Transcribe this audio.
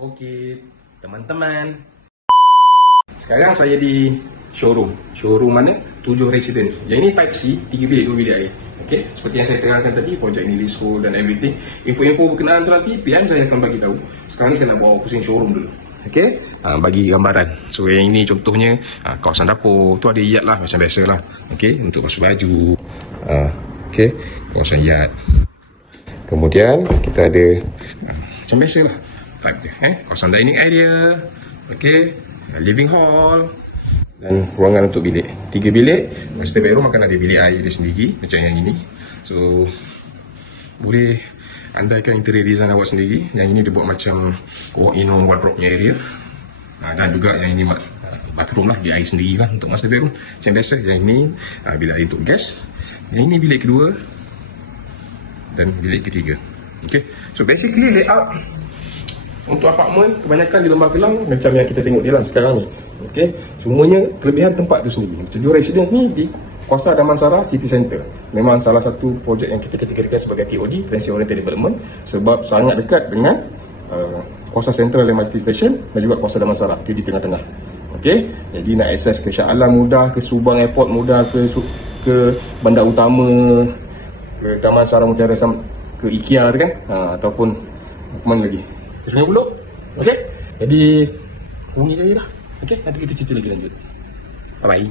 Okey, teman-teman. Sekarang saya di showroom. Showroom mana? 7 residence. Yang ini type C, 3 bilik, 2 bilik air. Okey, seperti yang saya terangkan tadi, projek ni leasehold dan everything. Info-info berkenaan tu nanti PM saya akan bagi tahu. Sekarang ni saya nak bawa pusing showroom dulu. Okey, bagi gambaran. So yang ini contohnya kawasan dapur. Tu ada yard lah macam biasa lah. Okey, untuk basuh baju. Okey, kawasan yard. Kemudian kita ada macam biasa lah type dia, kawasan dining area, okey, living hall dan ruangan untuk bilik. 3 bilik, master bedroom akan ada bilik air dia sendiri macam yang ini. So boleh andaikan interior design awak sendiri. Yang ini dia buat macam walk-in wardrobe nya area. Dan juga yang ini bathroom lah, bilik air sendiri lah untuk master bedroom macam biasa. Yang ini bilik air untuk guest. Yang ini bilik kedua dan bilik ketiga. Okay, so basically layout untuk apartmen kebanyakan di Lembah Kelang macam yang kita tengok di dalam sekarang ni. Okay, semuanya kelebihan tempat tu sendiri. 7 residence ni di kawasan Damansara City Centre. Memang salah satu projek yang kita kategorikan sebagai TOD, Transit Oriented Development, sebab sangat dekat dengan kawasan Central MRT Station dan juga kawasan Damansara itu di tengah-tengah. Okay, jadi nak akses ke Shah Alam mudah, ke Subang Airport mudah, ke bandar utama, ke Damansara Mutiara, ke IKEA kan, ataupun mana lagi, ke Sungai Buloh. Okey, jadi hubungi saya lah. Okey, nanti kita cerita lagi lanjut. Bye bye.